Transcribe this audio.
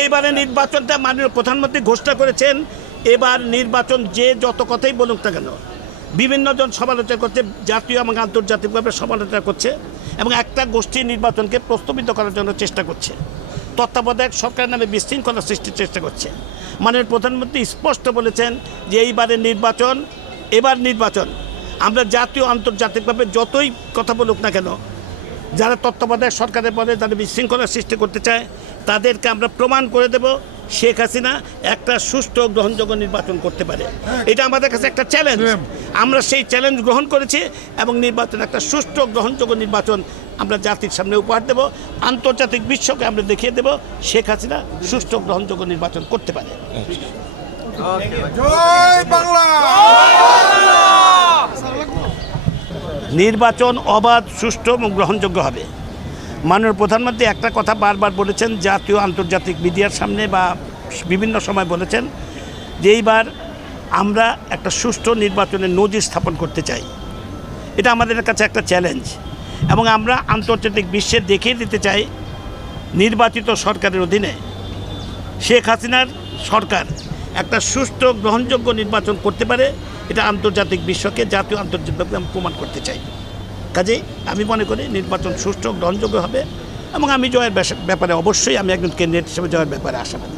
এইবারে নির্বাচনটা মাননীয় প্রধানমন্ত্রী ঘোষণা করেছেন। এবার নির্বাচন যে যত কথাই বলুক না কেন, বিভিন্ন জন সমালোচনা করছে, জাতীয় এবং আন্তর্জাতিকভাবে সমালোচনা করছে এবং একটা গোষ্ঠী নির্বাচনকে প্রস্তাবিত করার জন্য চেষ্টা করছে, তত্ত্বাবধায়ক সরকারের নামে বিশৃঙ্খলা সৃষ্টির চেষ্টা করছে। মাননীয় প্রধানমন্ত্রী স্পষ্ট বলেছেন যে এবার নির্বাচন আমরা জাতীয় আন্তর্জাতিকভাবে যতই কথা বলুক না কেন, যারা তত্ত্বাবধায়ক সরকারের পরে যারা বিশৃঙ্খলা সৃষ্টি করতে চায় তাদেরকে আমরা প্রমাণ করে দেব শেখ হাসিনা একটা সুষ্ঠু গ্রহণযোগ্য নির্বাচন করতে পারে। এটা আমাদের কাছে একটা চ্যালেঞ্জ, আমরা সেই চ্যালেঞ্জ গ্রহণ করেছি এবং নির্বাচন একটা সুষ্ঠু গ্রহণযোগ্য নির্বাচন আমরা জাতির সামনে উপহার দেব। আন্তর্জাতিক বিশ্বকে আমরা দেখিয়ে দেব শেখ হাসিনা সুষ্ঠু গ্রহণযোগ্য নির্বাচন করতে পারে। নির্বাচন অবাধ, সুষ্ঠু এবং গ্রহণযোগ্য হবে। মাননীয় প্রধানমন্ত্রী একটা কথা বারবার বলেছেন, জাতীয় আন্তর্জাতিক মিডিয়ার সামনে বা বিভিন্ন সময় বলেছেন যে এইবার আমরা একটা সুষ্ঠু নির্বাচনের নজির স্থাপন করতে চাই। এটা আমাদের কাছে একটা চ্যালেঞ্জ এবং আমরা আন্তর্জাতিক বিশ্বে দেখিয়ে দিতে চাই নির্বাচিত সরকারের অধীনে শেখ হাসিনার সরকার একটা সুষ্ঠু গ্রহণযোগ্য নির্বাচন করতে পারে। এটা আন্তর্জাতিক বিশ্বকে, জাতীয় আন্তর্জাতিকভাবে আমি প্রমাণ করতে চাই। কাজেই আমি মনে করি নির্বাচন সুষ্ঠু গ্রহণযোগ্য হবে এবং আমি জয়ের ব্যাপারে অবশ্যই আমি একজন ক্যান্ডিডেট হিসেবে জয়ের ব্যাপারে আশাবাদী।